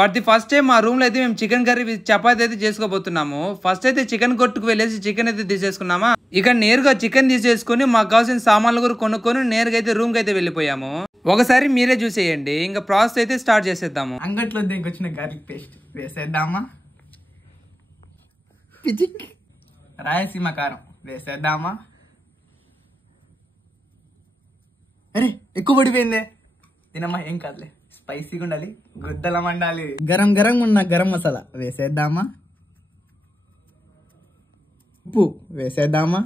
For the first time మా room లో అయితే మేము చికెన్ కర్రీ విత్ చపాతీ అయితే చేసుకోబోతున్నాము. ఫస్ట్ అయితే చికెన్ కొట్టుకు వెళ్ళేసి చికెన్ అయితే తీసేసుకున్నామా. ఇక నేరుగా చికెన్ తీసేసుకుని మాకు కావాల్సిన సామాన్లు కూడా కొనుక్కొని నేరుగా అయితే రూమ్ కి అయితే వెళ్ళిపోయాము. ఒకసారి మీరే చూసేయండి. ఇంకా ప్రాసెస్ అయితే స్టార్ట్ చేసేద్దాము. అంగట్లో దీనికి వచ్చిన గార్లిక్ పేస్ట్ వేసేద్దామా. పిచిక్ రాయలసీమ కారం వేసేద్దామా. అరే ఎక్కువ పడిపోయిందే. తినమ్మా, ఏం కాదులే, స్పైసీగా ఉండాలి, గుద్దలం వండాలి. గరం గరం ఉన్న గరం మసాలా వేసేద్దామా. ఉప్పు వేసేద్దామా.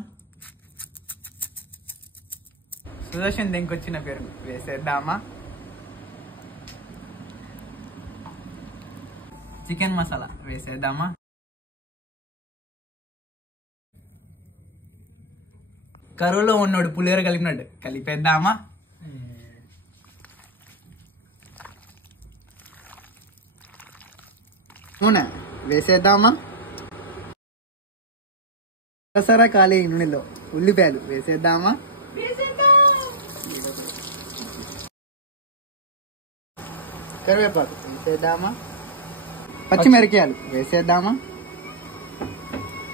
సుదర్శన్ దెంకొచ్చిన పెరుగు వేసేద్దామా. చికెన్ మసాలా వేసేద్దామా. కరువులో ఉన్నోడు పులిహోర కలిపినట్టు కలిపేద్దామా. నూనె వేసేద్దామా. సరా ఖాళీ నూనెలో ఉల్లిపాయలు వేసేద్దామా. కరివేపాకు వేసేద్దామా. పచ్చిమిరపకాయలు వేసేద్దామా.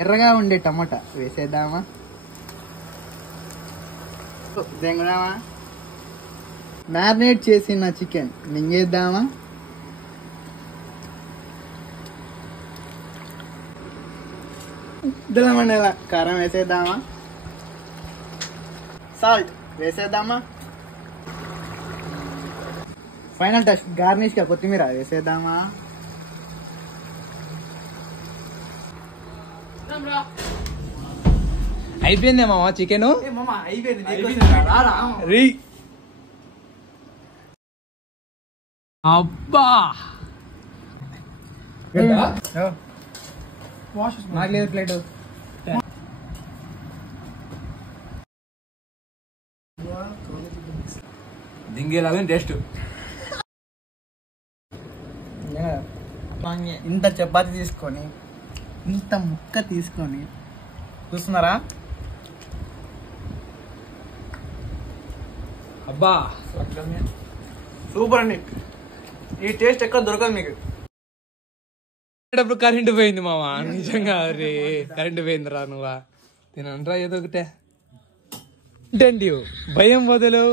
ఎర్రగా ఉండే టమోటా వేసేద్దామా. దెంగదామా. మ్యారినేట్ చేసిన చికెన్ మింగేద్దామా. మండల కారం వేసేద్దామా. సాల్ట్ వేసేద్దామా. ఫైనల్ టచ్ గార్నిష్ గా కొత్తిమీర వేసేద్దామా. అయిపోయిందే మామ చికెన్. అబ్బా నాకు లేదు ప్లేట్. దింగేలాగా టేస్ట్. ఇంత చపాతి తీసుకొని ఇంత ముక్క తీసుకొని చూస్తున్నారా. అబ్బా సూపర్ అండి. ఈ టేస్ట్ ఎక్కడ దొరకదు మీకు. కరెంటు పోయింది మామ, నిజంగా. అరే కరెంటు పోయింది రా. నువ్వా తినంట్రా ఏదో ఒకటే. భయం వదలు.